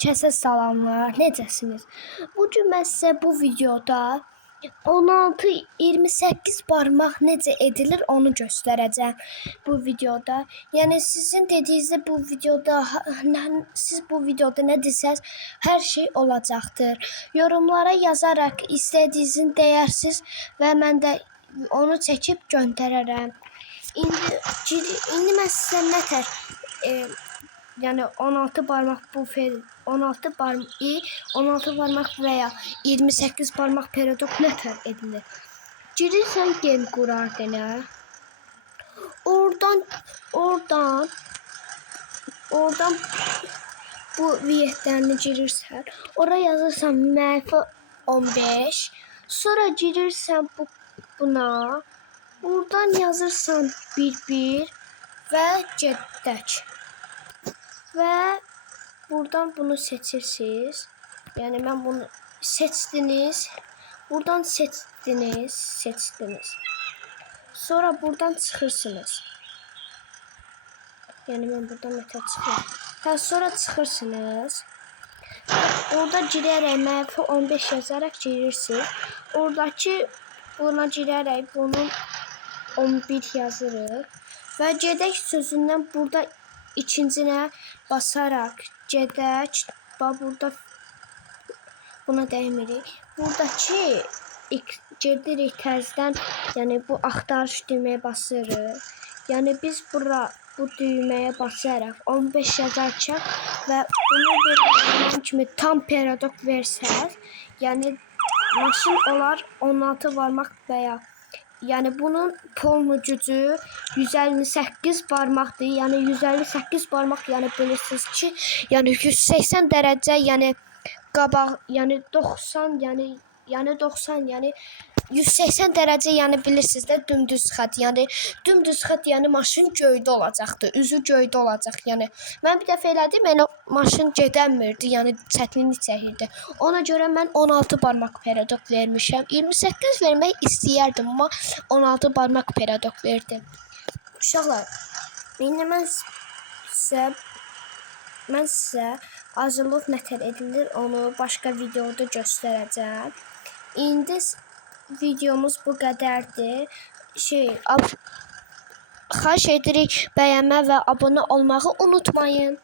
Kəsə salamlar, necəsiniz? Bugün mən sizə bu videoda 16-28 barmaq necə edilir onu göstərəcəm bu videoda. Yəni sizin dediyinizdə bu videoda siz bu videoda nə desəz hər şey olacaqdır. Yorumlara yazaraq istədiyinizi deyərsiniz və mən də onu çəkib göndərərəm. İndi mən sizə nətər yəni 16 barmaq bu 16 barmaq və ya 28 barmaq periodok nətər edilir? Girirsən gen qurardına. Oradan bu viyetlərini girirsən. Ora yazırsan -15. Sonra girirsən buna. Buradan yazırsan 1 və geddək. Və buradan bunu seçirsiniz. Yəni mən bunu seçdiniz. Buradan seçdiniz. Sonra buradan çıxırsınız. Yəni mən buradan nətər çıxıram. Sonra çıxırsınız. Orada girərək -15 yazaraq girirsiniz. Oradakı buna girərək bunun 11 yazırıq. Və gedək sözündən burada ikincinə basaraq gedək. Burada buna dəymirik. Buradakı gedirik təzədən, yəni bu axtarış düyməyə basırıq. Yəni biz bu düyməyə basaraq 15 yazarkən və bunu bir kimi tam periodok versəz, yəni maşın olar 16 barmaq və ya yəni bunun polnu gücü 158 barmaqdır. Yəni 158 barmaq, yəni bilirsiniz ki, yəni 180 dərəcə, yəni qabaq, yəni 90, yəni 90, yəni 180 dərəcə, yəni bilirsiniz də dümdüz xətt. Yəni dümdüz xətt, yəni maşın göydə olacaqdı, üzü göydə olacaq. Yəni mən bir dəfə elədim, yəni maşın gedəmirdi, yəni çətinlik çəkirdi. Ona görə mən 16 barmaq periodok vermişəm. 28 vermək istəyərdim, amma 16 barmaq periodok verdim. Uşaqlar, indi mən sizə hazırlıq nətər edilir onu başqa videoda göstərəcəm. İndi videomuz bu qədərdir. Xahiş edirik bəyənmə və abunə olmağı unutmayın.